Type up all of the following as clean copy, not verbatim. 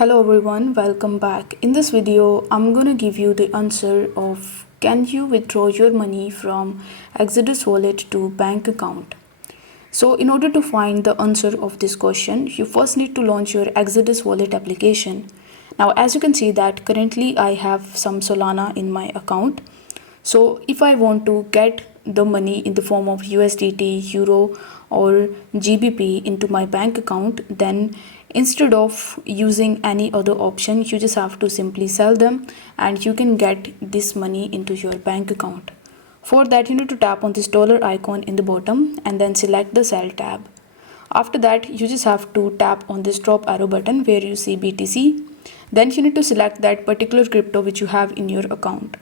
Hello everyone, welcome back. In this video, I'm gonna give you the answer of can you withdraw your money from Exodus wallet to bank account. So in order to find the answer of this question, you first need to launch your Exodus wallet application. Now as you can see that currently I have some Solana in my account. So if I want to get the money in the form of USDT, Euro or GBP into my bank account, then instead of using any other option, you just have to simply sell them and you can get this money into your bank account. For that, you need to tap on this dollar icon in the bottom and then select the sell tab. After that, you just have to tap on this drop arrow button where you see BTC. Then you need to select that particular crypto which you have in your account.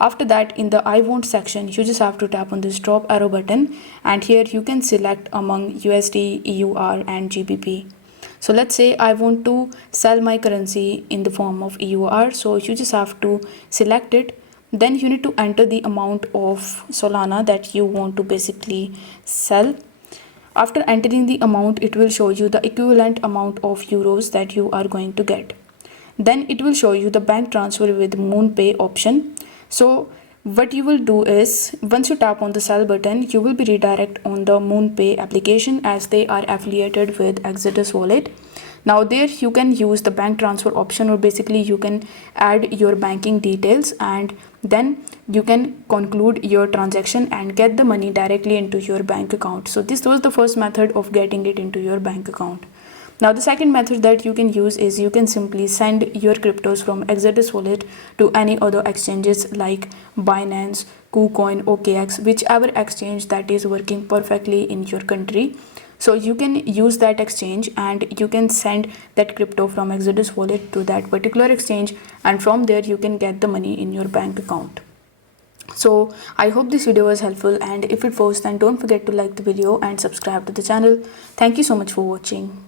After that, in the I want section, you just have to tap on this drop arrow button and here you can select among USD, EUR and GBP. So let's say I want to sell my currency in the form of EUR. So you just have to select it. Then you need to enter the amount of Solana that you want to basically sell. After entering the amount, it will show you the equivalent amount of euros that you are going to get. Then it will show you the bank transfer with MoonPay option. So what you will do is once you tap on the sell button, you will be redirected on the MoonPay application as they are affiliated with Exodus wallet. Now there you can use the bank transfer option, or basically you can add your banking details and then you can conclude your transaction and get the money directly into your bank account. So this was the first method of getting it into your bank account. Now the second method that you can use is you can simply send your cryptos from Exodus wallet to any other exchanges like Binance, KuCoin, OKX, whichever exchange that is working perfectly in your country. So you can use that exchange and you can send that crypto from Exodus wallet to that particular exchange, and from there you can get the money in your bank account. So I hope this video was helpful, and if it was, then don't forget to like the video and subscribe to the channel. Thank you so much for watching.